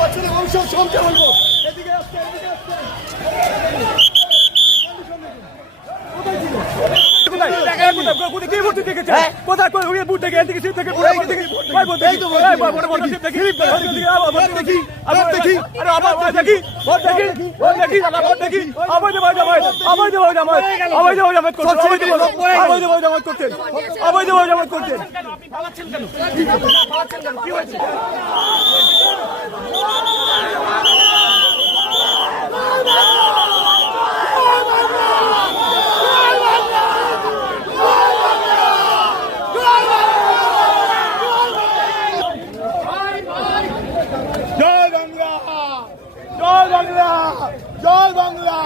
বাচ্চাদের ভবিষ্যৎ সবকে বলবো এদিকে আসতে জয় বাংলা, জয় বাংলা।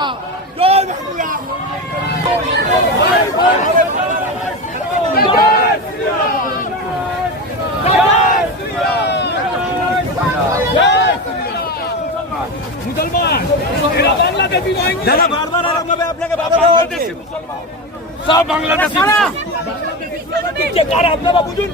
মুসলমান এরা বাংলাদেশি নয়, যারা বারবার আপনাকে বাবা সব বাংলাদেশি। আপনারা বুঝুন।